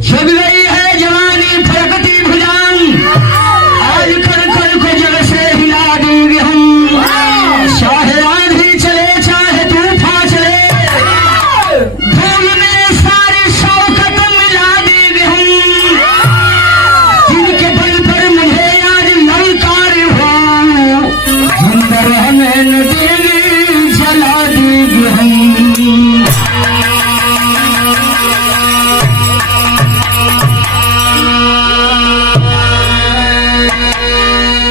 जग गई है जवानी फरकती भुजान, आज कर कर को जग से हिला देंगे हम। चाहे आंधी चले चाहे तूफान चले, धूल में सारी शौकत मिला देंगे हम। जिनके बल पर मुझे आज ललकार हो, जिंदा रहने न देंगे जला देंगे हम।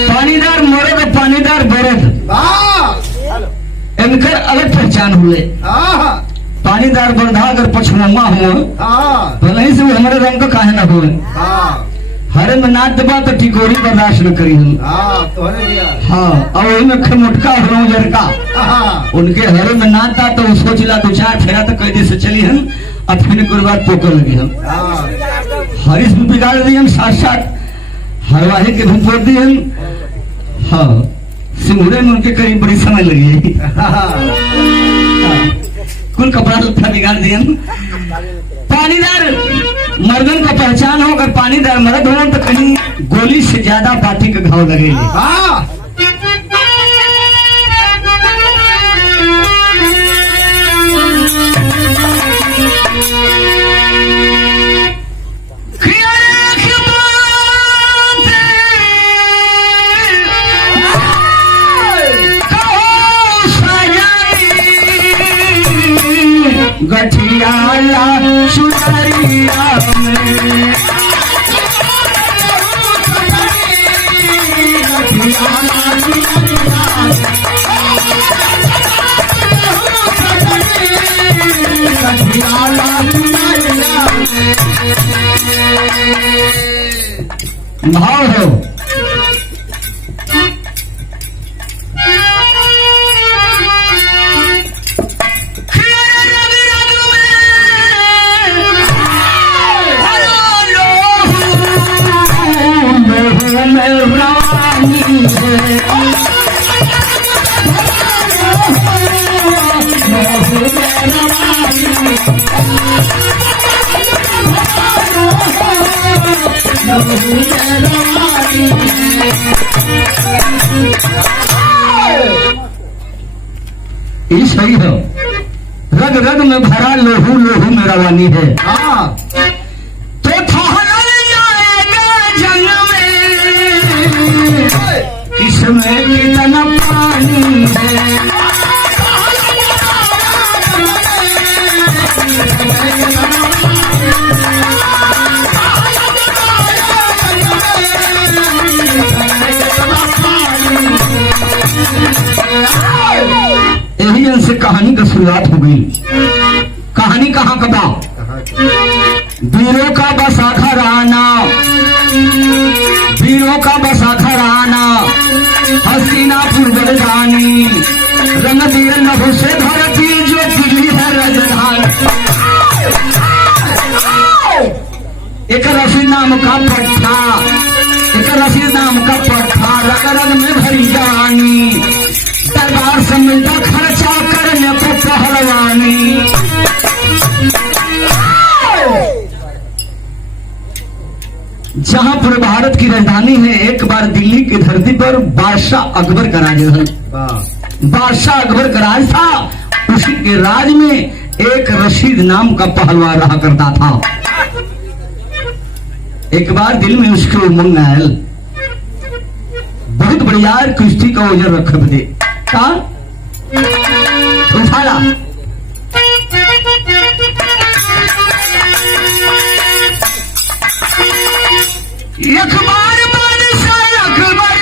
पानीदार मरद पानीदार बरद इनकर अलग पहचान हुए। पानीदार बरधा अगर पछुआ हुआ भले ही से वो हमारे रंग का काहे ना हुए। हरे में नाच दबा तो टिकोरी बर्दाश्त न करी हम। हाँ और वही में मोटका हो जरका उनके हरे में नाचता तो सोचला तो चार फेरा तो कैदे से चली हम और फिर गुरुवार पोकर लगी हम। हरीश भी बिगाड़ दी हम, साथ साथ हरवाही के भी तोड़ दी हम। हाँ सिंगुरे में उनके करीब बड़ी समय लगी। कुल कपड़ा लत्था बिगाड़ दिए। पानीदार मर्दन का पहचान हो, अगर पानीदार मर्द हो तो कहीं गोली से ज्यादा पार्टी का घाव लगेगी। गठियाला सुनरिया में भाव हो। ये सही है, रग रग में भरा लोहू लोहू में रवानी है। तो जाएगा जंग में किसमें कितना पानी है। यही जन से कहानी का शुरुआत हो गई। कहानी कहाँ का बा? वीरों का बसाखा राना, वीरों का बसाखा राना, हसीनापुर बलदानी, रणधीर नभु से धरती जो दिल्ली है राजधानी। एक रसी नाम का पट्टा, एक रसी नाम का पट्टा, रग रग में भरी जवानी, दरबार से मिलता खर्चा करने को पहलवानी। जहां पर भारत की राजधानी है, एक बार दिल्ली की धरती पर बादशाह अकबर का राज था। बादशाह अकबर का राज था, उसी के राज में एक रशीद नाम का पहलवान रहा करता था। एक बार दिल में उसके उमंग आयल, बहुत बढ़िया कुश्ती का ओजर रख दे का उठाला। एक बार बादशाह अकबर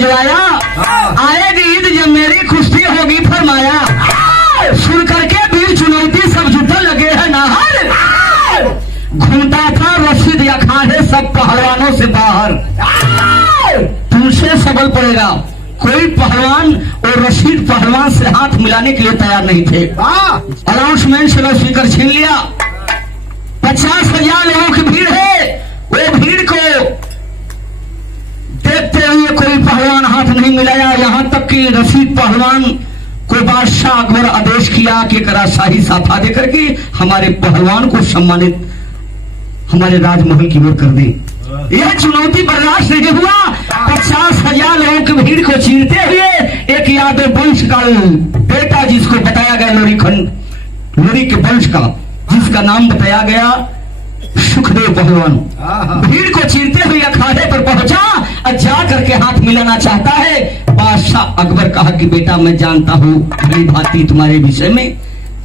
बजवाया, आएगी ईद जब मेरी कुश्ती होगी फरमाया। सुन करके वीर चुनौती सब जुटने लगे हैं नाहर। घूमता था रशीद अखाड़े सब पहलवानों से बाहर। तुमसे सबल पड़ेगा, कोई पहलवान और रशीद पहलवान से हाथ मिलाने के लिए तैयार नहीं थे। अनाउंसमेंट से स्पीकर छीन लिया। 50,000 लोगों की भीड़ है। वो भीड़ को देखते हुए कोई पहलवान हाथ नहीं मिलाया। यहाँ तक कि रशीद पहलवान को बादशाह अकबर आदेश किया कि शाही साफा देकर के हमारे पहलवान को सम्मानित हमारे राजमहल की ओर कर दे। यह चुनौती बर्दाश्त नहीं हुआ। 50,000 लोगों की भीड़ को चीरते हुए एक यादव वंश का बेटा, जिसको बताया गया लोरी के वंश का, जिसका नाम बताया गया सुखदेव पहलवान, भीड़ को चीरते हुए अखाड़े पर पहुंचा और जा करके हाथ मिलाना चाहता है। बादशाह अकबर कहा कि बेटा मैं जानता हूँ भली भांति तुम्हारे विषय में,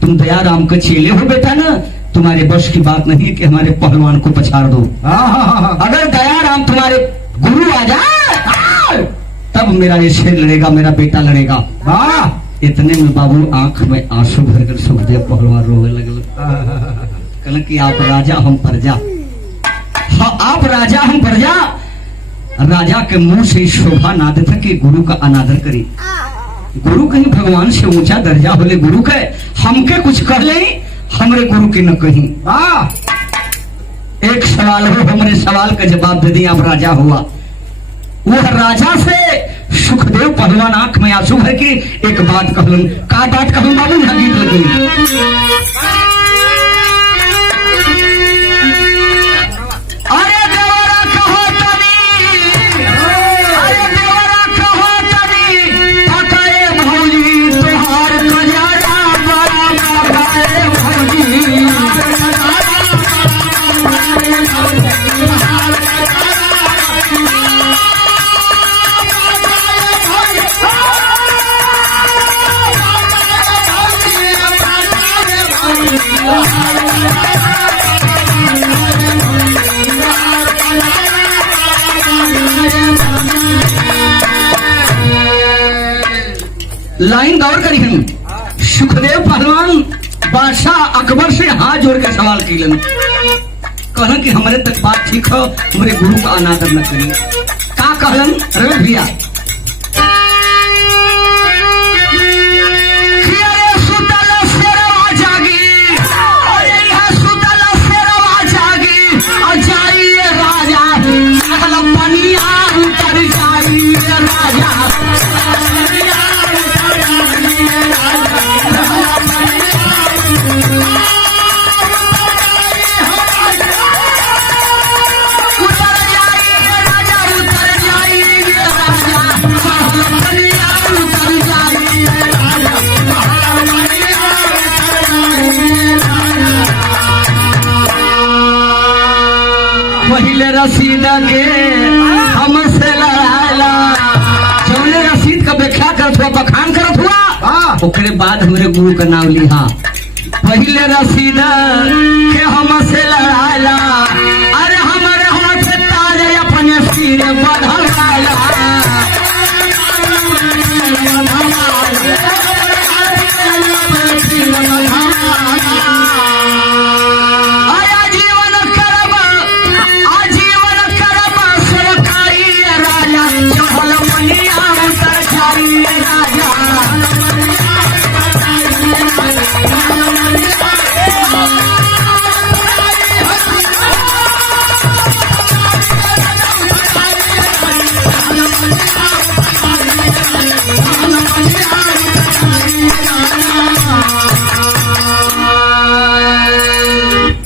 तुम दयाराम के चेले हो बेटा ना, तुम्हारे बस की बात नहीं है कि हमारे पहलवान को पछाड़ दो। अगर दयाराम तुम्हारे गुरु आ जाए तब मेरा ये शेर लड़ेगा, मेरा बेटा लड़ेगा। इतने में बाबू आंख में आंसू भरकर सुखदेव पहलवान रोने लगे। कहला कि आप राजा हम प्रजा। हाँ, आप राजा हम प्रजा। राजा के मुंह से शोभा नाद था कि गुरु का अनादर करी। गुरु कहीं भगवान से ऊंचा दर्जा होले गुरु के, हमके कुछ कर ले हमरे गुरु के न कहीं। एक सवाल हो, हमरे सवाल का जवाब दे दी, आप राजा हुआ। वह राजा से सुखदेव पहलवान आंख में आंसू भर के एक बात कहूं। का बात कहूं बाबू? यहाँ गीत लगी। अरे देवरा कहो तनी, अरे देवरा कहो तनी, पकाए भौजी तोहार कजारा बड़ा पकाए भौजी। लाइन गौर करी हम। सुखदेव पहलवान बादशाह अकबर से हाथ जोड़ के सवाल किलन, कहलन कि हमारे तक बात ठीक हो, हमारे गुरु का अनादर न करी। का कहलन रवि भैया? पहले रसीद के हमसे लड़ाला, जौने रसीद का व्याख्या करत हुआ, बखान करत हुआ, ओकरे बाद हमारे गुरु का नाम लिहा। पहले रसीद के हमसे लड़ाला, अरे हमारे हाथ से ताज अपने सिर बढ़ाला।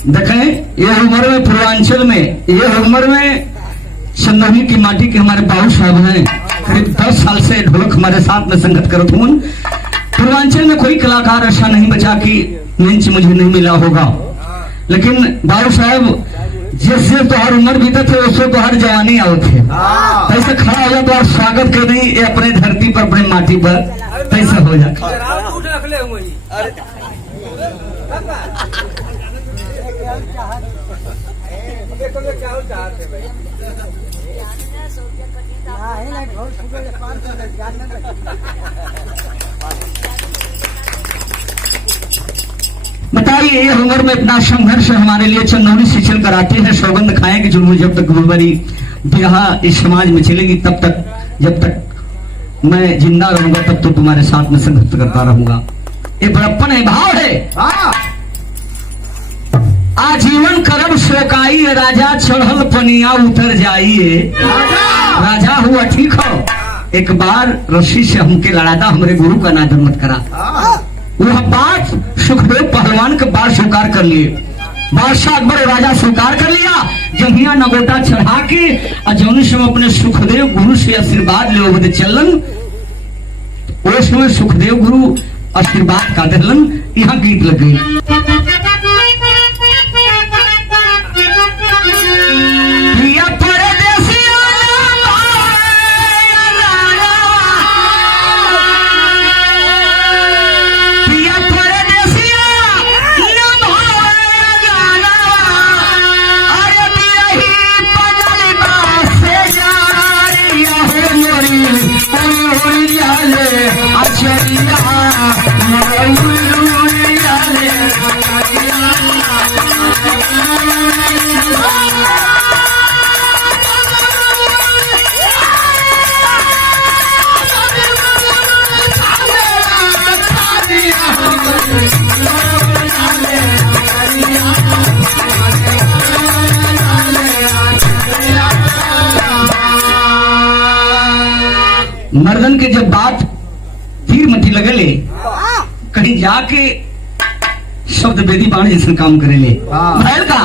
देखें, ये उम्र में पूर्वांचल में, ये उम्र में चंदौली की माटी के हमारे बाबू साहब हैं, करीब 10 साल से ढोलक हमारे साथ में संगत करत हूँ। पूर्वांचल में कोई कलाकार ऐसा नहीं बचा कि मंच मुझे नहीं मिला होगा, लेकिन बाबू साहब जैसे तोहर उम्र बीते थे उससे तोहर जवानी आओ थे, तैसे खड़ा हो जा तो स्वागत कर नहीं ये अपने धरती पर अपने माटी पर तैसे हो जा। बताइए ये उम्र में इतना संघर्ष हमारे लिए चंदौली से चल कर आते हैं, सौगंध खाएंगे जुल्म जब तक गुरुबरी ब्याह इस समाज में चलेगी तब तक, जब तक मैं जिंदा रहूंगा तब तो तुम्हारे साथ में संघर्ष करता रहूंगा। ये बड़प्पन है, भाव है। आजीवन करब शोकाई राजा चढ़ल पनिया उतर जाइए। राजा हुआ ठीक हो, एक बार रस्सी से हमके लड़ादा, हमारे गुरु का नादर मत करा। वह बात सुखदेव पहलवान के बात स्वीकार कर लिए। बादशाह अकबर राजा स्वीकार कर लिया। जंघिया नगोटा चढ़ा के जौनी से अपने सुखदेव गुरु से आशीर्वाद ले बदे चलन। उस समय सुखदेव गुरु आशीर्वाद का दिलन। यहाँ गीत लग गई। मर्दन के जब बात तीर मठी लगले, कहीं जाके शब्द वेदी बाण जैसे काम करेले। भैल का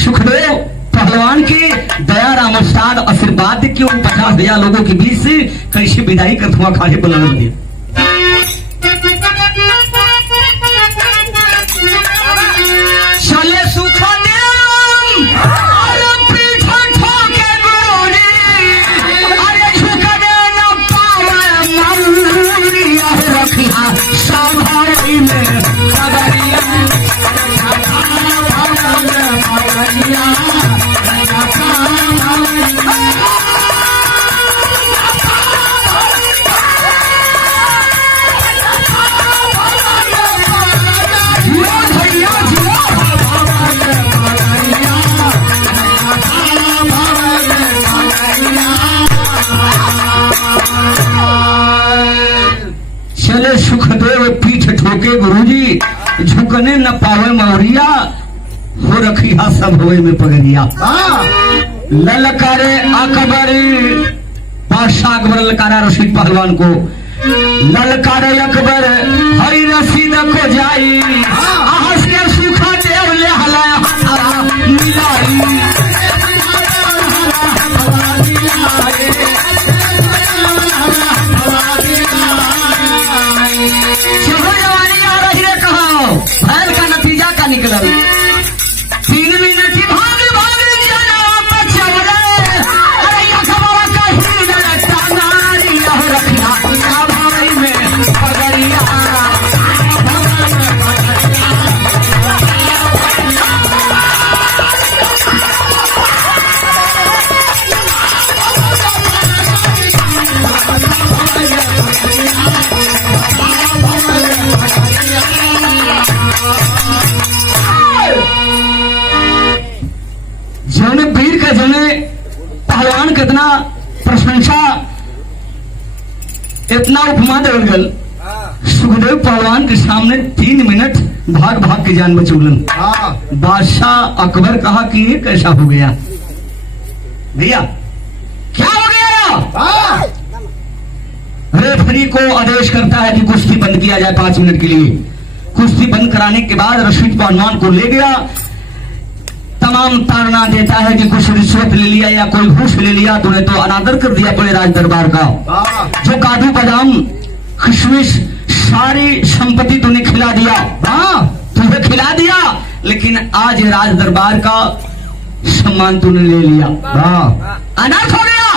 सुखदेव पहलवान के दया रामस्ताद आशीर्वाद क्यों 50,000 लोगों के बीच से कैसे विदाई कर धुआं खाए बुला दिए। चले सुखदेव सुखदेव पीठ ठोके गुरुजी, झुकने न पावे मौरिया, हो रखी हा सब होए में पगरिया। ललकारे अकबर, बादशाह अकबर ललकारा रशीद पहलवान को। ललकारे अकबर हरी रसीद को जाई, आहस के सुखदेव ले हला मिलाई। निकलल 3 मिनट भाग भाग जना पचवरे, अरे या खबरा कहीं न टांगारी हो रखना या भाई में पगड़िया। जौने वीर का जौने पहलवान का इतना प्रशंसा, इतना उपमा दल गल। सुखदेव पहलवान के सामने 3 मिनट भाग भाग के जान बचौलन। बादशाह अकबर कहा कि ये कैसा हो गया भैया, क्या हो गया? रेफरी को आदेश करता है कि कुश्ती बंद किया जाए 5 मिनट के लिए। कुश्ती बंद कराने के बाद रशीद पहलवान को ले गया, तमाम ताड़ना देता है कि कुछ रिश्वत ले लिया या कोई घूस ले लिया, तूने तो अनादर कर दिया बड़े राज दरबार का। जो काजू बादाम किशमिश सारी संपत्ति तूने खिला दिया, तुझे खिला दिया, लेकिन आज राज दरबार का सम्मान तूने ले लिया, अनर्थ हो गया।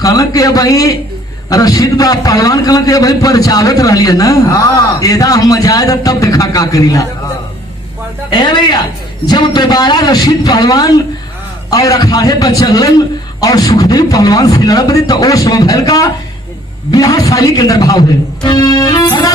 कलक के भाई रशीद बा पहलवान कलक के भाई परचावत रही ना, एदा हम जाए तब देखा का करीला। ए भैया, जब दोबारा रशीद पहलवान और अखाड़े पर चलन और सुखदेव पहलवान से लड़ पड़े तो ओ समय भैल का बिहार शैली के अंदर भाव है।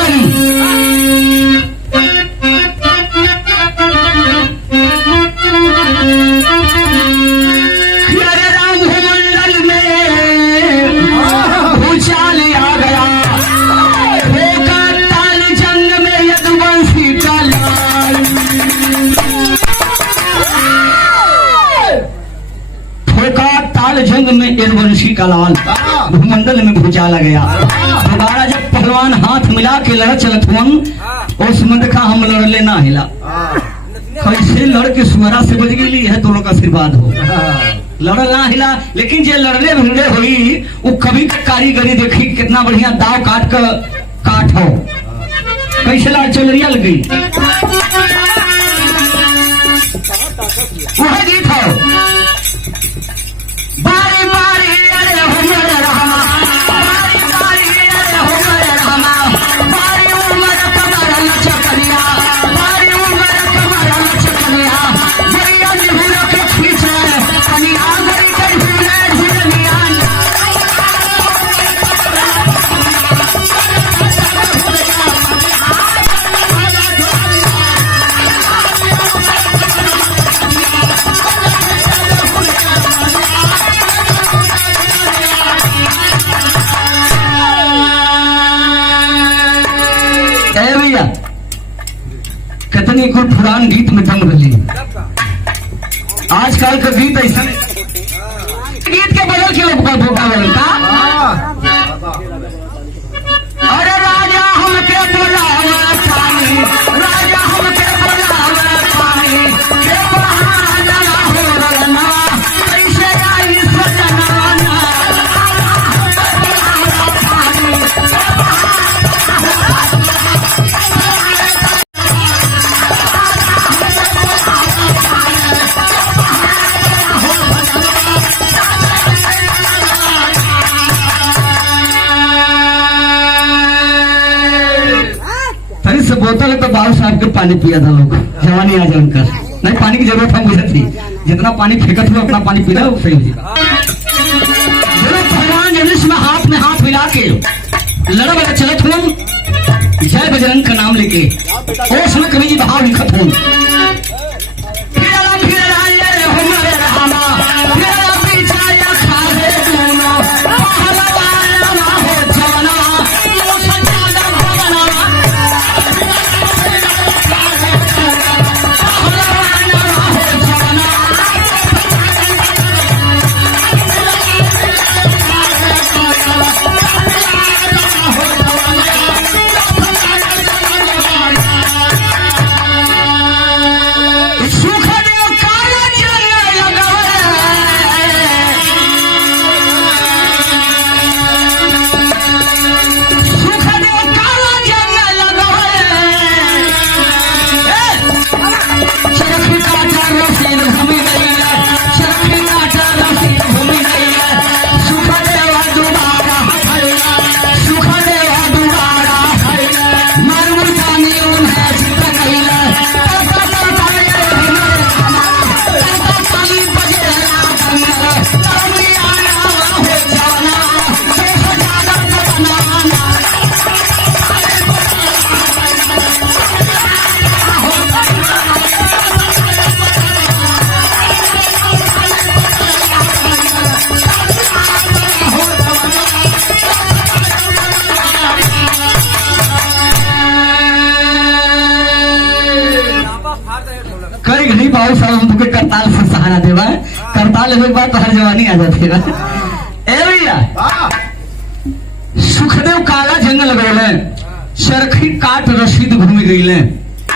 जंग में इरवंशी का लाल भूमंडल में भूचाला गया। दोबारा जब पहलवान हाथ मिला के लड़ चलत हुआ उस में देखा हम लड़ले ना हिला कैसे लड़ के सुअरा से बच गई है दोनों का आशीर्वाद हो लड़ ना हिला। लेकिन जे लड़ने भिड़े हुई वो कभी कारीगरी देखी कितना बढ़िया दाव काट कर काट हो कैसे लड़ चलरिया लग गई वह गीत हो बारी बारी अरे हमरे रहमा बारी बारी अरे हमरे रहमा बारी उमर कमर लचकनिया बारी उमर कमर लचकनिया गरिया निहुर के खींचे कनिया गरी गई झूले झूलनिया कितनी कोई पुरान गीत में दम रही। आजकल का गीत ऐसा गीत के बदल के लोग बोलता अरे राजा हमके बुलावे पानी राजा हमके बुलावे पानी के बहाना हो रना कैसे आई सजना बोतल तो बाबू साहब के पानी पिया था लोग जवानी आ जाए उनका नहीं पानी की जरूरत हम बुझे थी जितना पानी फेंकत हुआ उतना पानी पीना सही भगवान जनिस में हाथ मिला के लड़ा वाला चलत हूँ जय बजरंग का नाम लेके और उसमें कभी जी भाव लिखत हूँ बाबू साहब हम तुमके करताल से सहारा देवा करताल एक बार तो हर जवानी आ जाती है ए भैया सुखदेव काला जंगल लगौले चरखी काट रशीद घूम गईले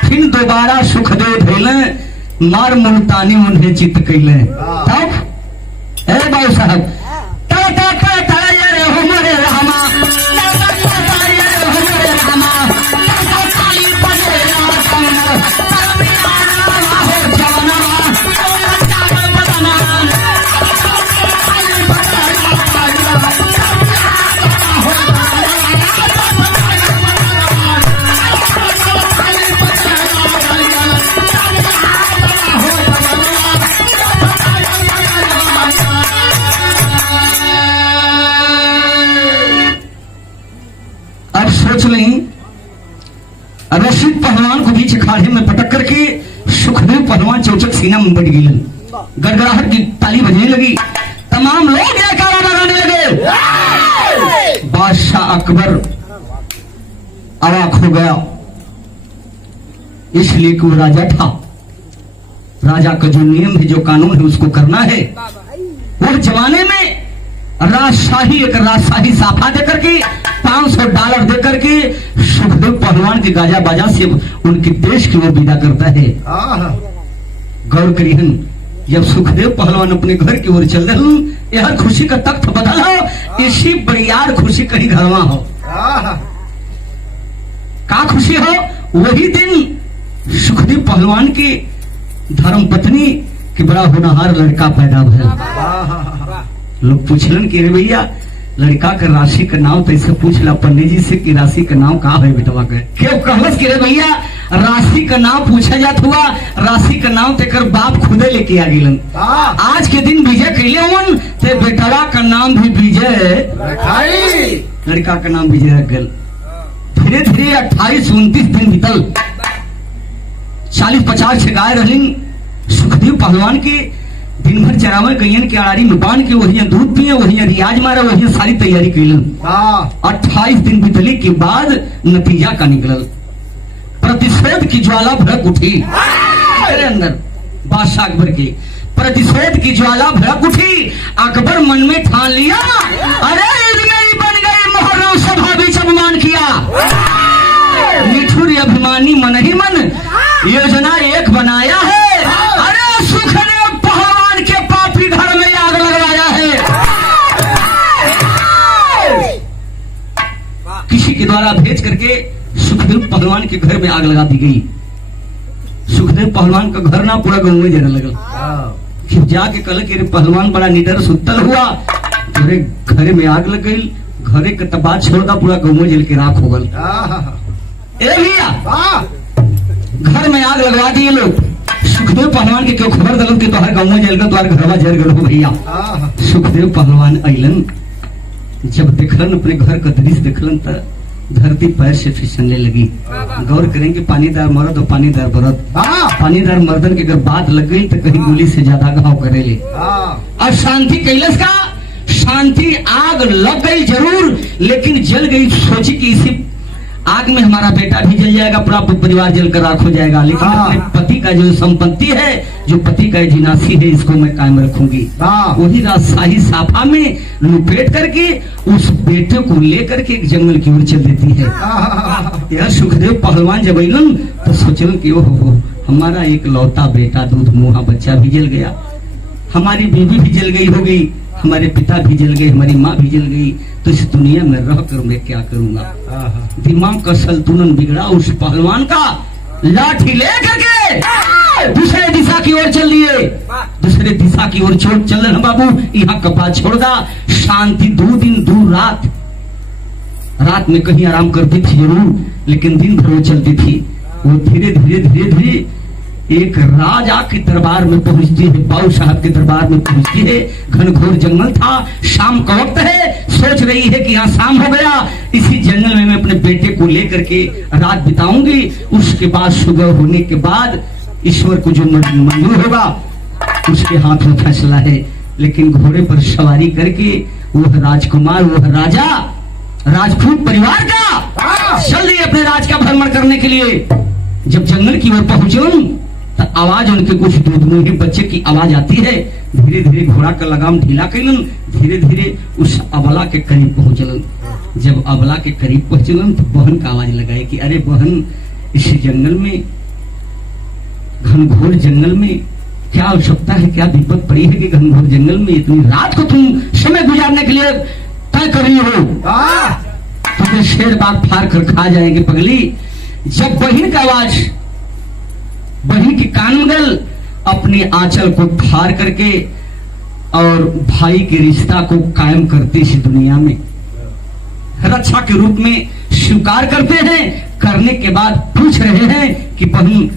फिर दोबारा सुखदेव धैले मार मुल्तानी उन्हें चित कैले तब ए बाबू साहब सोच लें, रशीद पहलवान को बीच अखाड़े में पटक करके सुखदेव पहलवान चौचक सीना में बढ़ गई, गड़गड़ाहट की ताली बजने लगी, तमाम लोग जयकारा लगाने लगे। बादशाह अकबर अवाक हो गया, इसलिए कि वो राजा था। राजा का जो नियम है, जो कानून है, उसको करना है। वो जमाने में राजशाही, एक राजशाही साफा देकर के $500 देकर के सुखदेव पहलवान के गाजा बाजा से उनके देश की ओर विदा करता है। गौर करिहन, जब सुखदेव पहलवान अपने घर की ओर चल रहे, यह खुशी का तख्त बदल हो, इसी बड़ियार खुशी कहीं घरवा हो। का खुशी हो? वही दिन सुखदेव पहलवान की धर्म पत्नी के बड़ा होनहार लड़का पैदा हुआ। लोग पूछलन कि रे भैया, लड़का का राशि का नाम तो ऐसे पूछला पंडित जी से कि राशि का नाम का है बेटवा के? क्यों कहलस कि रे भैया राशि का नाम पूछा जात हुआ, राशि का नाम तेकर बाप खुदे लेके आ गिलन। आज के दिन विजय कैले हुन, ते बेटवा का नाम भी विजय रखाई, लड़का का नाम विजय रख गल। धीरे धीरे 28-29 दिन बीतल, 40-50 से गाय रही सुखदेव पहलवान के। दिन भर चरावे गैयन के आड़ी में बांध के वही दूध पिए, वही रियाज मारे, वही सारी तैयारी कैलन। 28 दिन बीतने के बाद नतीजा का निकलल, प्रतिशोध की ज्वाला भड़क उठी मेरे अंदर। बादशाह अकबर की प्रतिशोध की ज्वाला भड़क उठी। अकबर मन में ठान लिया, अरे ईद मेरी बन गई, मुहर्रम सभा बीच अपमान किया। निठुर अभिमानी मन ही मन योजना एक बनाया है, अरे सुखदेव पहलवान के पापी घर में आग लगवाया है। किसी के द्वारा भेज करके सुखदेव पहलवान के घर में आग लगा दी गई। सुखदेव पहलवान का घर ना पूरा गाँव में जरा लगल। फिर जाके कल के पहलवान बड़ा निडर सुतल हुआ, तेरे घर में आग लग गई, घरे के तबाद छोड़ दा, पूरा गाँव में जल के राख हो गल। ए भैया घर में आग लगवा दिए लोग। सुखदेव पहलवान के क्यों खबर दलन के तोहर गाँव में जल गल, तोहर घरवा जल गल हो भैया। सुखदेव पहलवान अइलन, जब देखलन अपने घर का दृश्य देखलन त धरती पैर से फिसलने लगी। गौर करेंगे, पानीदार मर्द और पानीदार बरद, पानीदार मर्दन के अगर बात लग गई तो कहीं गोली से ज्यादा घाव करेले। और शांति कैलस का, शांति आग लग गई जरूर, लेकिन जल गई। सोची कि इसी आग में हमारा बेटा भी जल जाएगा, पूरा परिवार जलकर राख हो जाएगा, लेकिन अपने पति का जो संपत्ति है, जो पति का जिनासी है, इसको मैं कायम रखूंगी। वही राजशाही साफा में लुपेट करके उस बेटे को लेकर के एक जंगल की ओर चल देती है। यह सुखदेव पहलवान जब अइलन तो सोचल कि ओहो, हमारा एक लौता बेटा दूध मुहा बच्चा भी जल गया, हमारी बीवी भी जल गई होगी, हमारे पिता भी जल गए, हमारी माँ भी जल गई, तो इस दुनिया में रह कर मैं क्या करूंगा। दिमाग का संतुलन बिगड़ा उस पहलवान का। लाठी लेकर के दूसरे दिशा की ओर चल लिए, दूसरे दिशा की ओर चल रहे बाबू, यहाँ कपड़ा छोड़ दा। शांति 2 दिन 2 रात, रात में कहीं आराम करती थी जरूर, लेकिन दिन भर वो चलती थी। वो धीरे धीरे धीरे धीरे एक राजा के दरबार में पहुंचती है, बाऊ साहब के दरबार में पहुंचती है। घनघोर जंगल था, शाम का वक्त है, सोच रही है कि यहाँ शाम हो गया, इसी जंगल में मैं अपने बेटे को लेकर के रात बिताऊंगी, उसके बाद सुबह होने के बाद ईश्वर को जो मंजूर होगा उसके हाथ में फैसला है। लेकिन घोड़े पर सवारी करके वह राजकुमार, वह राजा राजपूत परिवार का चल रही अपने राज का भ्रमण करने के लिए। जब जंगल की ओर पहुंचे तो आवाज उनके कुछ दूध मुहे बच्चे की आवाज आती है। धीरे धीरे घोड़ा का लगाम ढीला कैलन, धीरे धीरे उस अबला के करीब पहुंचलन। जब अबला के करीब पहुंचलन तो बहन का आवाज लगाए कि अरे बहन, इस जंगल में, घनघोर जंगल में क्या आवश्यकता है, क्या विपद पड़ी है कि घनघोर जंगल में इतनी रात को तुम समय गुजारने के लिए तय कर रही हो? तुम्हें शेर बाग फाड़ कर खा जाएंगे पगली। जब बहन का आवाज बहन के कान में गल, अपने आंचल को फाड़ करके और भाई के रिश्ता को कायम करते इस दुनिया में रक्षा के रूप में स्वीकार करते हैं। करने के बाद पूछ रहे हैं कि बहन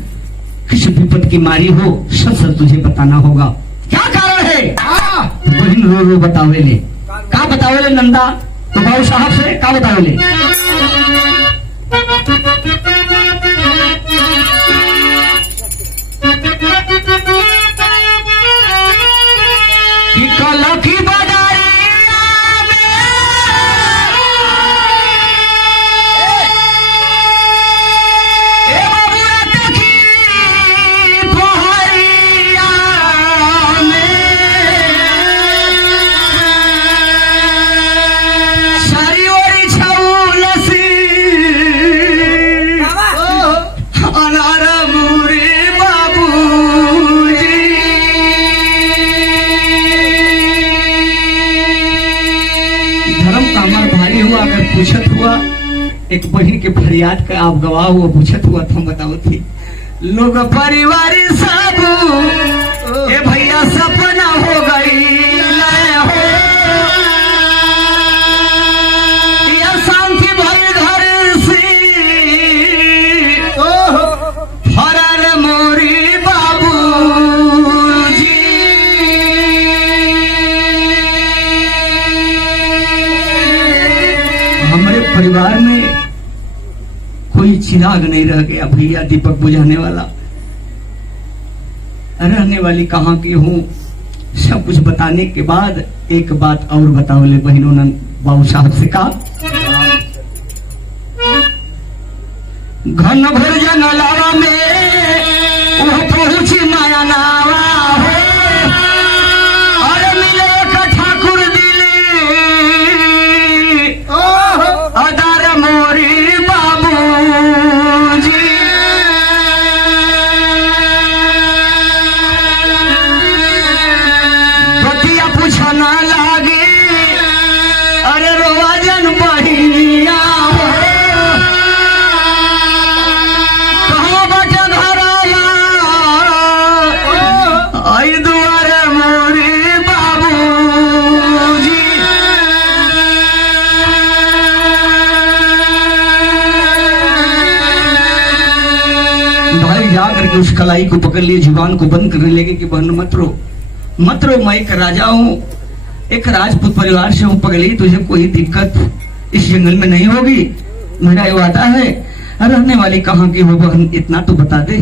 किस विपद की मारी हो, सच सच तुझे बताना होगा, क्या कारण है? तो बहन रो रो बतावेले। का बतावेले नंदा? तो बाबू साहब से का बतावेले? कि कला की बजारिया में ए बबुआ देखी पहरिया में सारी ओरी छौलसी अनार मुरी बाबूजी धर्म का हमार भारी हुआ अगर पूछत हुआ एक बहन के फरियाद का आप गवाह हुआ पूछत हुआ तो हम बताओ थी लोग परिवार सब ए भैया सपना हो गई लय हो या शांति भई घर से फरार मोरी बाबूजी हमारे परिवार में कोई चिराग नहीं रह गया भैया दीपक बुझाने वाला रहने वाली कहाँ की हूँ सब कुछ बताने के बाद एक बात और बताओ ले बहनों ने बाबू साहब से कहा घन भर जंगलावा में वह पहुंची माया नावा हो और मिले का ठाकुर दिली अदार मोरी बाबूजी बतिया पूछना लागे अरे रोवाजन बहिनिया हो कहाँ बटे घरवा आई दुआरे मोरी बाबूजी भाई जाकर के उस कलाई को पकड़ लिए जुबान को बंद करने लगे कि बहन मत रो मैं एक राजा हूँ एक राजपूत परिवार से हूँ पगली तुझे कोई दिक्कत इस जंगल में नहीं होगी मेरा ये वादा है रहने वाली कहाँ की हो बहन इतना तो बता दे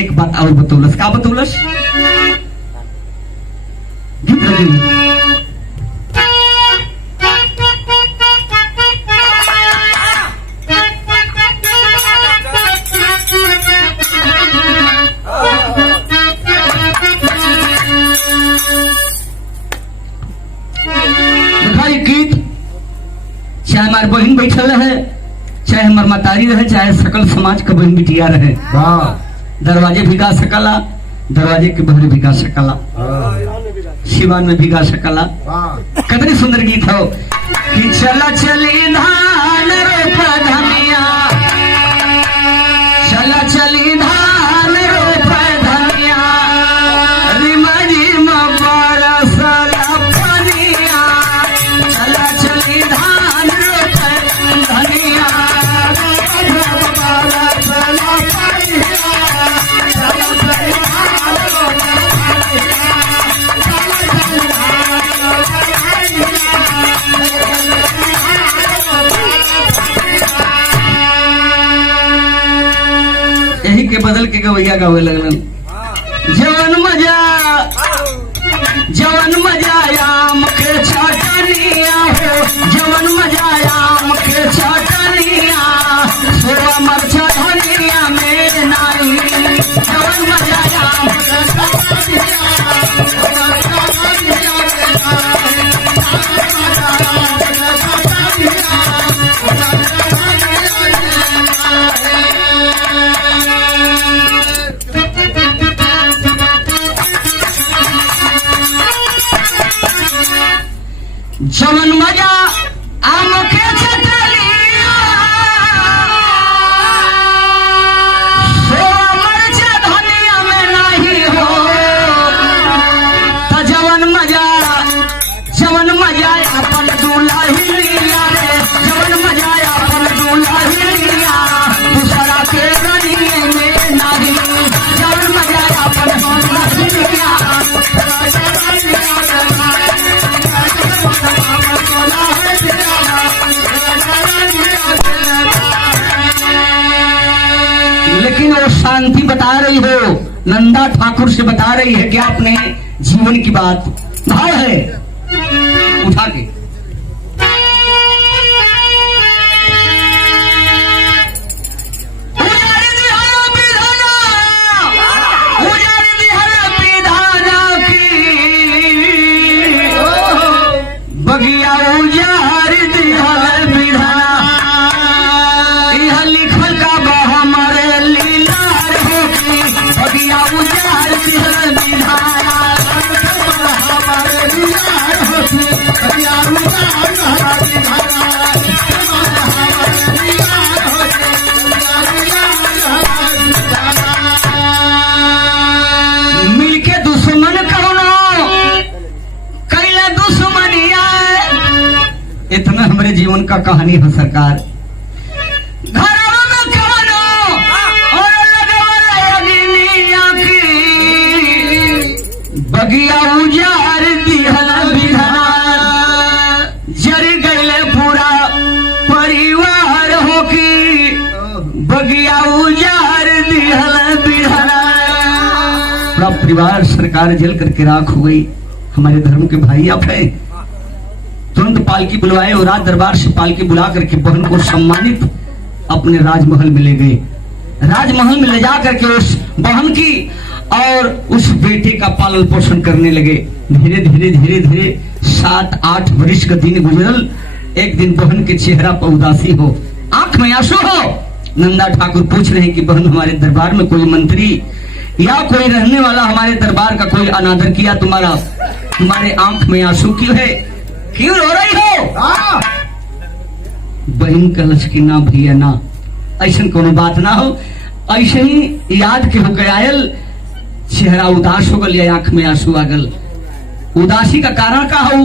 एक बात और बतौलस क्या बतौलस गीत लगी दिखाई गीत चाहे हमारे बहन बैठल है चाहे हमार मतारी रहे चाहे सकल समाज का बहन बिटिया रहे दरवाजे भी गा सकला दरवाजे के बहरे भी गा सकला सिवान में भी गा सकला कितनी सुंदर गीत हो कि चला चली धान रोप धनिया चला चली धान रोप धनिया रिमा रिमा बरसला पनिया चला चली धान रोप धनिया बरसला पनिया यही के बदल के गवैया गावे लगलन जवन मजा आम के छाटनिया हो जवन मजा आम के छाटनिया सोवा मरचा धनिया में नाई जवन मजा आम के छाटनिया दमयंती बता रही हो, नंदा ठाकुर से बता रही है कि आपने जीवन की बात। भाव है उठा के बगिया उजार दिहल विधाना, यह लिखल का हमारे लीलार होगी। बगिया उजार दिहल विधाना, हमारे लीलार होगी। बगिया उजार दिहल विधाना, हमारे लीलार होगी। मिलके दुश्मन कौनो कैला दुश्मनिया, इतना हमारे जीवन का कहानी है सरकार। घरों में कौनो और लगवा अग्निया की, बगिया उजार दिहल विधाना, जर गए पूरा परिवार हो की। बगिया उजार दिहल विधाना, पूरा परिवार सरकार जल करके राख हो गई। हमारे धर्म के भाई आप हैं, तुरंत पालकी बुलवाए और राज दरबार से पालकी बुला करके बहन को सम्मानित अपने राजमहल में ले गए। राजमहल में ले जा करके उस बहन की और उस बेटे का पालन पोषण करने लगे। धीरे धीरे धीरे धीरे 7-8 वर्ष का दिन गुजरल। एक दिन बहन के चेहरा पर उदासी हो, आंख में आंसू हो। नंदा ठाकुर पूछ रहे हैं कि बहन, हमारे दरबार में कोई मंत्री या कोई रहने वाला हमारे दरबार का कोई अनादर किया तुम्हारा? तुम्हारे आंख में आंसू क्यों है, क्यों रो रही हो? बहन कलश की ना भैया ना, ऐसा कोनो बात ना हो। ऐसे ही याद के हो गयाल, चेहरा उदास हो गल या आंख में आंसू आ गल। उदासी का कारण का हो?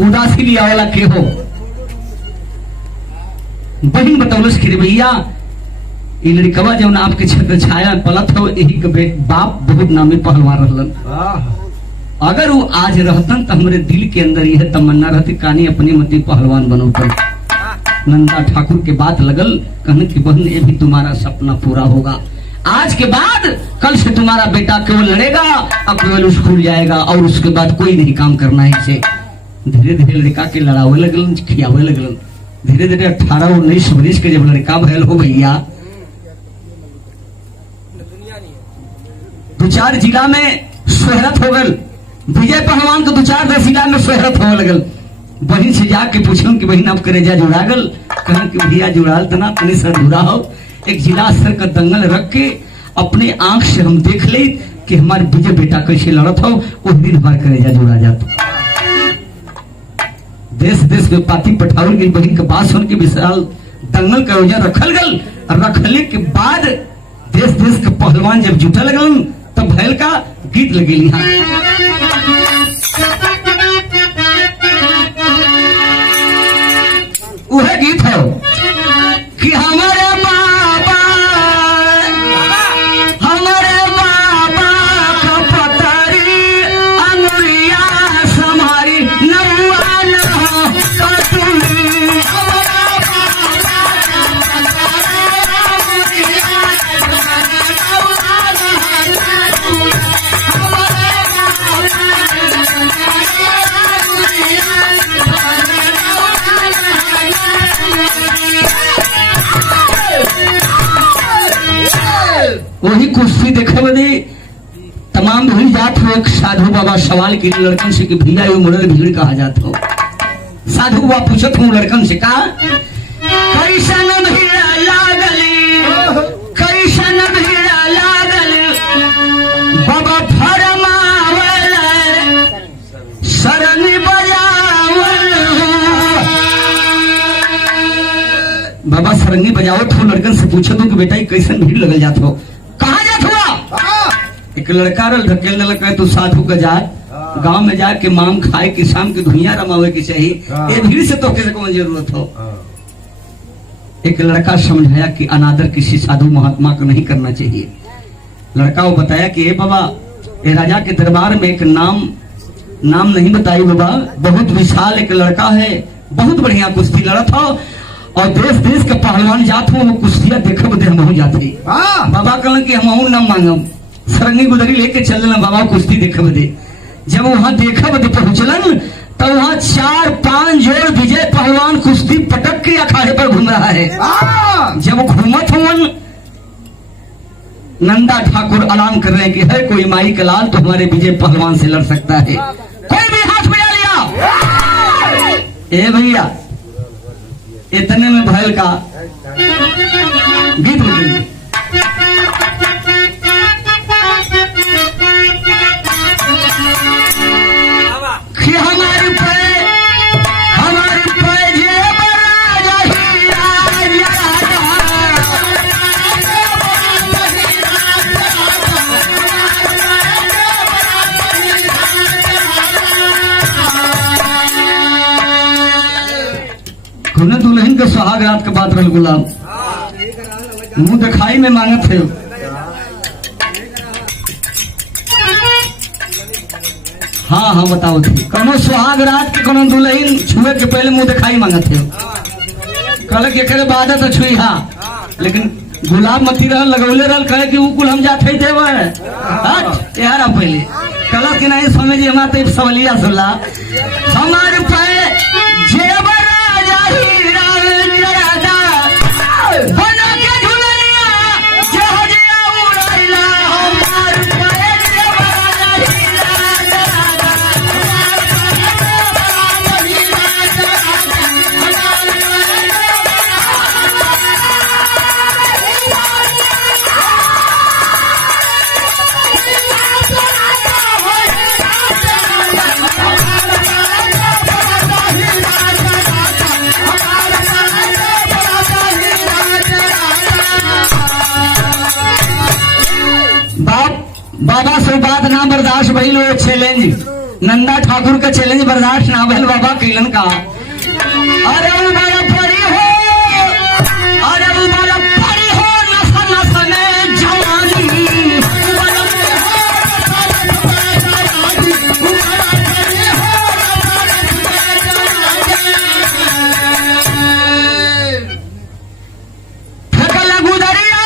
उदासी लिया वाला के हो? बहन बतौलस कि भैया ई लड़कवा जब आपके छत्र छाया पलत हो, यही के बाप बहुत नामी पहलवान रहलन। अगर वो आज रहतन तो हमारे दिल के अंदर यह तमन्ना रहती कानी अपनी मती पहलवान बनोतन। नंदा ठाकुर के बात लगल, कहने की बहन ये भी तुम्हारा सपना पूरा होगा। आज के बाद कल से तुम्हारा बेटा केवल लड़ेगा और केवल स्कूल जाएगा और उसके बाद कोई नहीं काम करना है इसे। धीरे धीरे लड़का के लड़ावे लगलन, खियावे लगलन। धीरे धीरे 18-19 वर्ष के जब लड़का भयल हो भैया, 2-4 जिला में शोहरत हो गल। विजय पहलवान तो 2-4 जिला में शोहरत हो लगल। बहन से जाके पूछूं कि बहन आप करेजा जुड़ा गल? कहन कि भैया जुड़ाल तना तनी सर जुड़ा हो। एक जिला स्तर का दंगल रख के अपने आंख से हम देख ले कि हमारे विजय बेटा कैसे लड़त हो, उस दिन हमारे करेजा जुड़ा जाता। देश देश में पाती पठावल की बहन के बात सुन के विशाल दंगल का आयोजन रखल गल। रखले के बाद देश देश के पहलवान जब जुटा लगल तब भैल का गीत लगेली। वह गीत है कि हमारे बाबा का पतारी अंगुलिया समारी नरुआ न कटुली। वही कुश्ती देखे बदे तमाम भीड़ जात हो। एक साधु बाबा सवाल के लड़कन से कि भैया ये मुरल भीड़ कहा जात हो। साधु बाबा पूछत हूँ लड़कन से का कैसन भीड़ लागली, कैसन भीड़ लागल बाबा फरमावल सरन बजावल। बाबा सरंगी बजावत हो। लड़कन से पूछत हूँ कि बेटा कैसन भीड़ लगल जात हो, कहाँ जात हुआ? एक लड़का ढकेल दिलक तू साधु का जात, गांव में जाके मांग खाए कि शाम की दुनिया रमावे की चाहिए, ये भीड़ से तो कैसे कौन जरूरत हो? एक लड़का समझाया कि अनादर किसी साधु महात्मा को नहीं करना चाहिए। लड़का वो बताया कि ए बाबा, ये राजा के दरबार में एक नाम नहीं बताई बाबा, बहुत विशाल एक लड़का है, बहुत बढ़िया कुश्ती लड़त हो और देश देश के पहलवान जात हो वो कुश्तियां देखे बदे हम जाते। बाबा कहलन कि हम न मांगम, सरंगी गुदरी लेके चल बाबा कुश्ती देखे बदे। जब वहां देखा बदे पहुंचलन तो वहां 4-5 जोड़ विजय पहलवान कुश्ती पटक के अखाड़े पर घूम रहा है। जब घूमत हुवन नंदा ठाकुर ऐलान कर रहे हैं कि है कोई माई का लाल तो हमारे विजय पहलवान से लड़ सकता है, कोई भी हाथ मिला लिया। ए भैया इतने में भैल का गीत बजेंगे। दुल्हन के सुहाग रात के बात रह गुलाम मुंह दिखाई में मांगत थे। हाँ हाँ बताओ थे कौनो सुहाग रात के कौनो दुल्हन छुए के पहले मुंह दिखाई मांगत थे। कल के करे बाद तो छुई हा लेकिन गुलाब मती रहल लगौले रहल कहे कि कुल हम जाते थे यार पहले कल के नहीं समझिए हमारे सवलिया सुनला हमारे पे जेवर बाबा से बात ना बर्दाश्त भइल वो चैलेंज नंदा ठाकुर का चैलेंज बर्दाश्त ना भइल बाबा कैलन का अरे वो बड़ा पड़ी हो अरे वो बड़ा पड़ी हो नसा नसा में जवानी फेंकल गुदरिया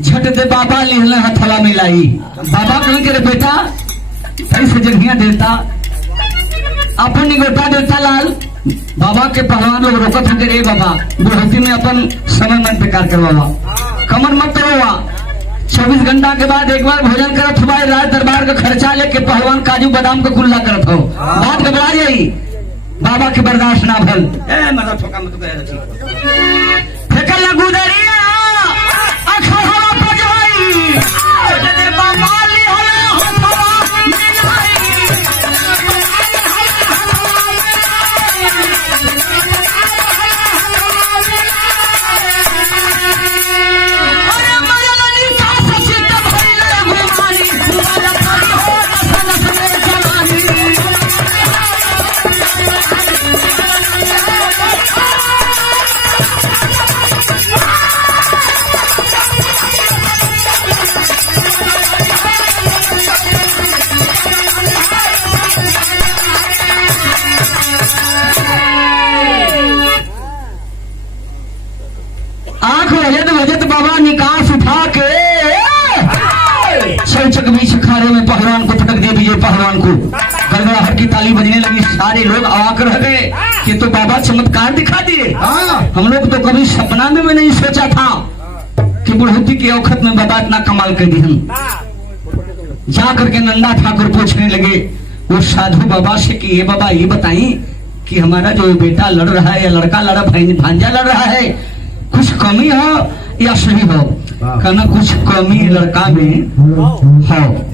झट दे बाबा लिहले हथला मिलाई। बाबा कहन के रे बेटा सही से जगहिया देता अपन निगोटा देता लाल। बाबा के पहलवान लोग रोकत हैं रे बाबा बुढ़ती में अपन समय मन बेकार करवावा कमर मत करवा। 24 घंटा के बाद एक बार भोजन करत हुआ राज दरबार का खर्चा लेके पहलवान काजू बादाम का कुल्ला करत हो बात घबरा जाई। बाबा के बर्दाश्त ना भल मतलब ठोका मत फेंकल लगू दरिया बाबा निकास उठा के चौचक बीच अखाड़े में पहलवान को पटक दे विजय पहलवान को गड़गड़ाहट की ताली बजने लगी। सारे लोग आकर रह गए कि तो बाबा चमत्कार दिखा दिए। हम लोग तो कभी सपना में भी नहीं सोचा था कि बुढ़ौती के औखत में बाबा इतना कमाल कर दी। हम जा करके नंदा ठाकुर पूछने लगे वो साधु बाबा से कि ये बाबा ये बताई कि हमारा जो बेटा लड़ रहा है या लड़का लड़ा भांजा लड़ रहा है कुछ कमी हो या सही हो। कहना कुछ कमी लड़का में हो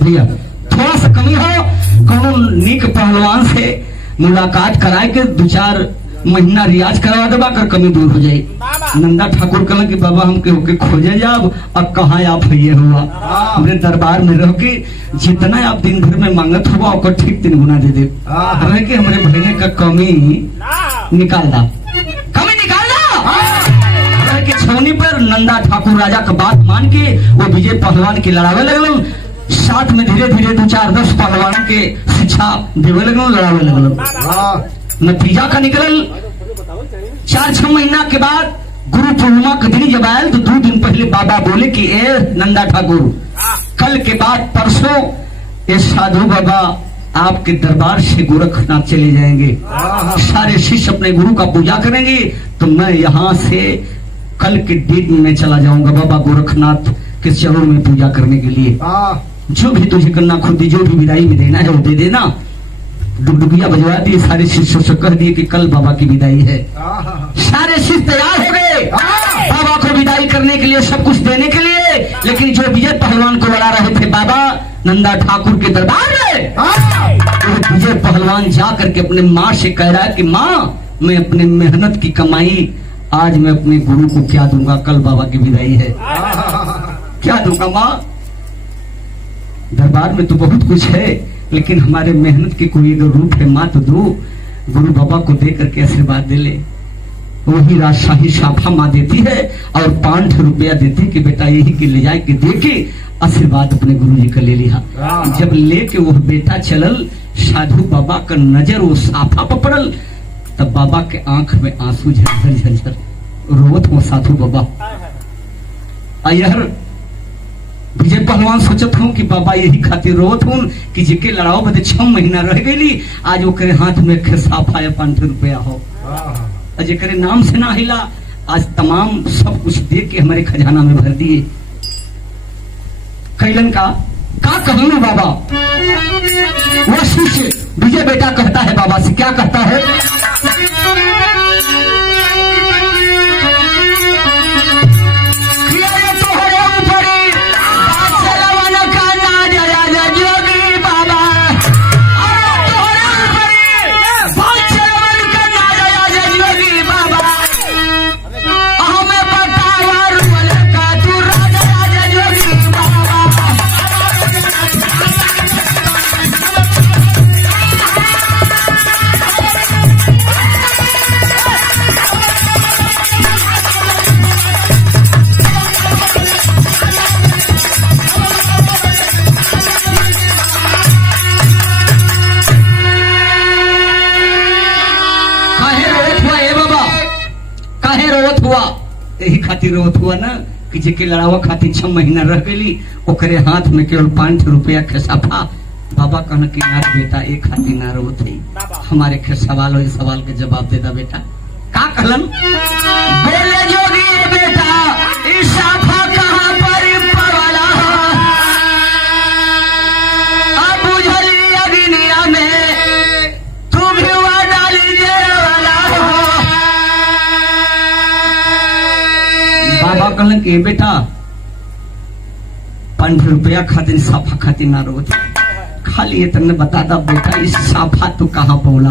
भैया थोड़ा सा कमी हो कौन नीक पहलवान से मुलाकात कराए के 2-4 महीना रियाज करवा देबा कर कमी दूर हो जाए। नंदा ठाकुर कहला कि बाबा हमके होके खोजे जाब अब कहाँ आप ये हुआ हमरे दरबार में रह के जितना आप दिन भर में मांगत हुआ ओकर ठीक 3 गुना दे दे रह के हमारे भैया का कमी निकाल दा, कमी निकाल दा रह के छौनी पर नंदा ठाकुर राजा का बात मान के वो विजय पहलवान के लड़ावे लगल। साथ में धीरे धीरे 2-4-10 पहलवान के शिक्षा देवे लगल, लड़ावे लगल। नतीजा का निकलल 4-6 महीना के बाद गुरु पूर्णिमा के दिन जब आयल तो 2 दिन पहले बाबा बोले कि ए नंदा ठाकुर कल के बाद परसों ये साधु बाबा आपके दरबार से गोरखनाथ चले जाएंगे, सारे शिष्य अपने गुरु का पूजा करेंगे तो मैं यहाँ से कल के दिन में चला जाऊंगा बाबा गोरखनाथ के चरणों में पूजा करने के लिए। जो भी तुझे करना खुद जो भी विदाई में देना है वो दे देना। डुगडुगिया बजवा दिए, सारे शिष्यों से कह दिए कि कल बाबा की विदाई है। सारे शिष्य तैयार हो गए बाबा को विदाई करने के लिए, सब कुछ देने के लिए। लेकिन जो विजय पहलवान को लड़ा रहे थे बाबा नंदा ठाकुर के दरबार में, तो विजय पहलवान जा करके अपने माँ से कह रहा है कि माँ मैं अपने मेहनत की कमाई आज मैं अपने गुरु को क्या दूंगा, कल बाबा की विदाई है, क्या दूंगा माँ। दरबार में तो बहुत कुछ है लेकिन हमारे मेहनत की कोई अगर रूप है माँ तो दो। गुरु बाबा को दे करके आशीर्वाद दे ले। वही राजशाही साफा माँ देती है और 5 रुपया देती कि बेटा यही के ले जाए के दे के आशीर्वाद अपने गुरु जी का ले लिया। जब लेके वो बेटा चलल साधु बाबा का नजर वो साफा पर पड़ल तब बाबा के आंख में आंसू झरझर झरझर रोवत हो साधु बाबा। अयहर विजय पहलवान सोचत हूँ कि बाबा यही खातिर रोवत हूँ कि जेके लड़ाओ बदे 6 महीना रह गई आज वो करे हाथ में साफा या 5 रुपया हो जेकरे नाम से ना हिला आज तमाम सब कुछ दे के हमारे खजाना में भर दिए। कैलन का कहूँ ना बाबा। वो शिष्य विजय बेटा कहता है बाबा से, क्या कहता है, यही खातिर रोत हुआ ना कि जेके लड़ावा खातिर 6 महीना रह गई ओकरे हाथ में केवल 5 रुपया खेसाफा। बाबा कहना कि ना बेटा एक खातिर ना रोत है, हमारे खे सवाल हो सवाल के जवाब दे दा बेटा। का कहलन, बोले जोगी बेटा इस साफा कहाँ पर पवाला अब बुझली अग्निया में तू भी हुआ डाली दे वाला हो। बाबा कहलन कि बेटा 5 रुपया खातिर साफा खातिर ना रोत, खाली ये तने बता दा बेटा इस साफा तो कहाँ बोला।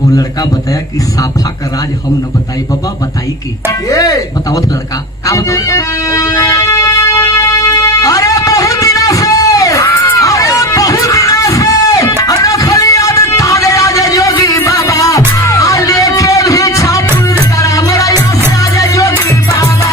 वो लड़का बताया कि साफा का राज हम न बताई। बाबा बताई कि बताओ तो लड़का का बताओ। अरे बहुत दिनों से अरे खाली याद ताले राजा जोगी बाबा आ लेके भी छापुर करा मेरा यहाँ से राजा जोगी बाबा।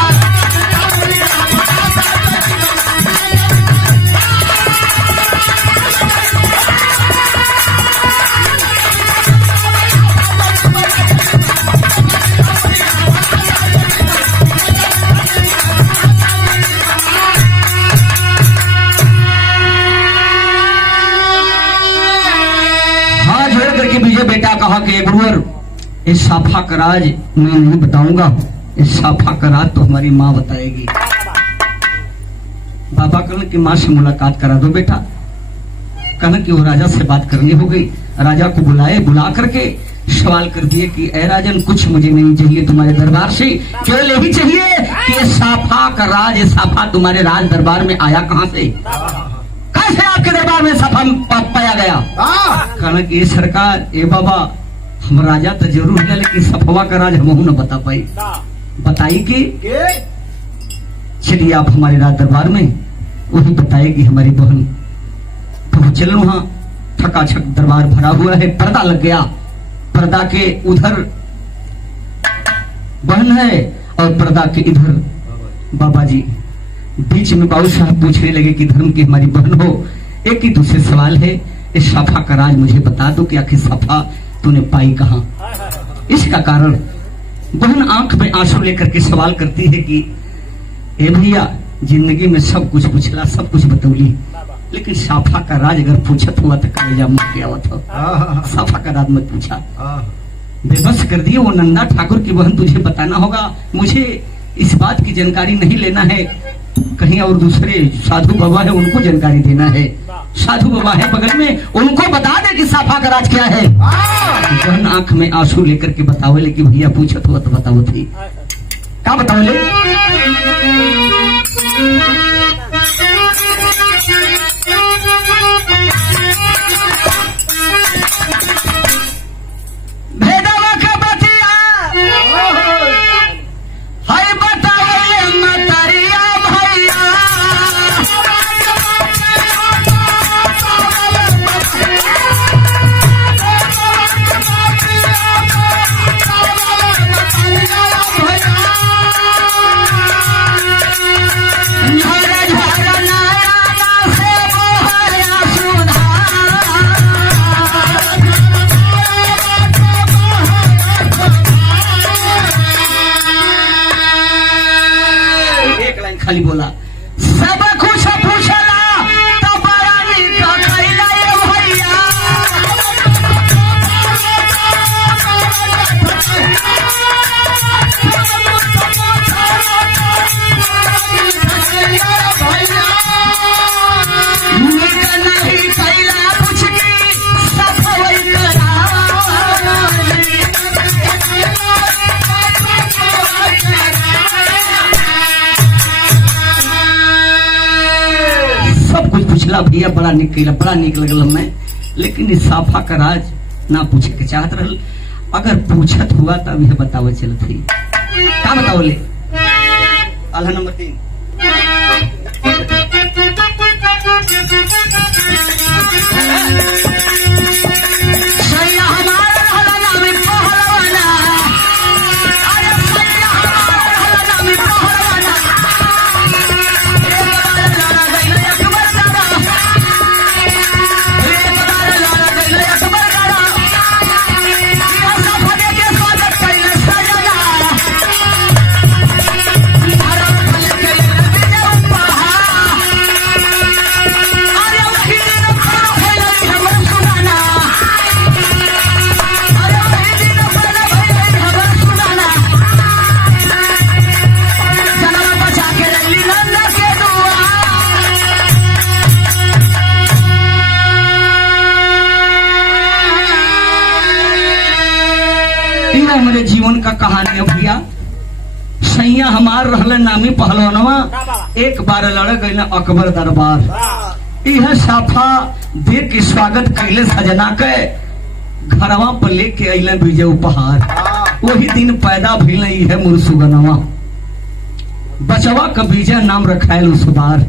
बेटा कहा कि गुरुवर इस साफा का राज मैं नहीं बताऊंगा, इस साफा का राज तो हमारी माँ बताएगी। बाबा कहना कि माँ से मुलाकात करा दो बेटा। कहना कि वो राजा से बात करनी हो गई। राजा को बुलाए, बुला करके सवाल कर दिए कि ए राजन कुछ मुझे नहीं चाहिए तुम्हारे दरबार से, केवल यही चाहिए कि साफा का राज, ये साफा तुम्हारे राज दरबार में आया कहाँ से, कैसे आपके दरबार में साफा पाया गया। कहना कि ये सरकार ए बाबा हम राजा तो जरूर है, लेकिन सफवा का राज हम न बता पाई। बताई कि चलिए आप हमारे राज दरबार में, वही बताएगी हमारी बहन। तो चलो वहां थकाछक दरबार भरा हुआ है, पर्दा लग गया, पर्दा के उधर बहन है और पर्दा के इधर बाबा जी। बीच में बाबू साहब पूछने लगे कि धर्म की हमारी बहन हो, एक ही दूसरे सवाल है, इस सफा का राज मुझे बता दो कि आखिर सफा तूने पाई कहां। इसका कारण बहन आंख में आंसू लेकर के सवाल करती है कि ए भैया, जिंदगी में सब कुछ पूछला, सब कुछ बतौली, लेकिन साफा का राज अगर पूछत हुआ तो कलेजा मुझ गया था। साफा का राज मत पूछा, बेबस कर दिए। वो नंदा ठाकुर की बहन, तुझे बताना होगा, मुझे इस बात की जानकारी नहीं लेना है, कहीं और दूसरे साधु बाबा है उनको जानकारी देना है। साधु बाबा है बगल में, उनको बता दे कि साफा का राज क्या है। बहन आंख में आंसू लेकर के बताओ, लेकिन भैया पूछत हुआ तो बताओ थी क्या बताओ ले। खाली बोला सब कुछ पूछला तो बड़ा निक कइला ये भैया। निक नहीं कइला कुछ की सब होई करा। सब कुछ पूछला भैया, बड़ा निकला, बड़ा निक लगल हमें, लेकिन इस साफा का राज ना पूछे के चाहत रहल। अगर पूछत हुआ तब यह बतावे चलत थी क्या बताओ ले। आल्हा नंबर 3 मेरे जीवन का कहानी है भैया। सैया हमार रहल नामी पहलवानवा, एक बार लड़ गई अकबर दरबार। यह साफा दे के स्वागत कैले सजना के घरवा पर लेके अइले विजय उपहार। वही दिन पैदा भइल है मुरसुगनवा, बचवा का विजय नाम रखायल सुधार।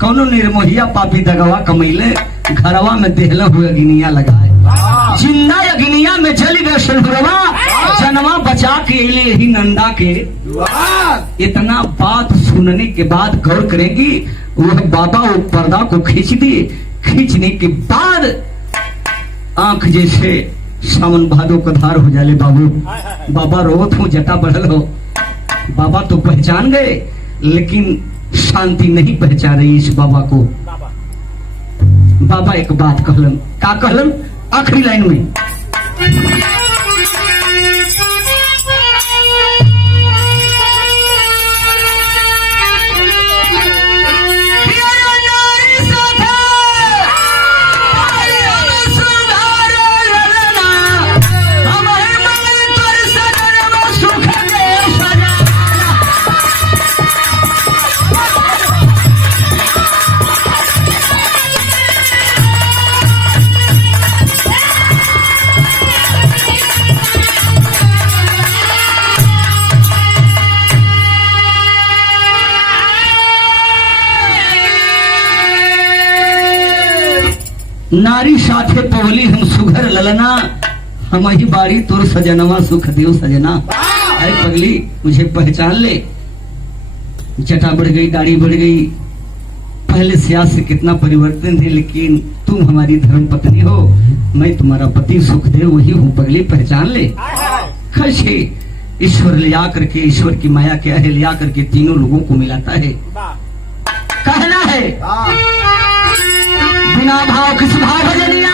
कौनो निर्मोहिया पापी दगवा कमैले, घरवा में देहला हुए अग्निया लगाए। जिंदा अग्निया में जल गए सिंदूरवा, जनवा बचा के लिए ही नंदा के। इतना बात सुनने के बाद गौर करेगी, वह बाबा वो पर्दा को खींच दिए। खींचने के बाद आंख जैसे सावन भादो का धार हो जाले। बाबू बाबा रोत हूँ, जटा बढ़ल हो। बाबा तो पहचान गए, लेकिन शांति नहीं पहचान रही इस बाबा को। बाबा एक बात कहलन, का कहलन आखिरी लाइन में, नारी साथे पवली हम सुघर ललना, हम ही बारी तोर सजनवा सुख देव सजना। अरे पगली मुझे पहचान ले। जटा बढ़ गई, दाढ़ी बढ़ गई, पहले से आज से कितना परिवर्तन है, लेकिन तुम हमारी धर्म पत्नी हो, मैं तुम्हारा पति सुखदेव वही हूँ। पगली पहचान ले। कैसे ईश्वर ले आकर के, ईश्वर की माया क्या है, ले आकर के तीनों लोगों को मिलाता है। कहना है बिना भाव किस भाव भजनिया,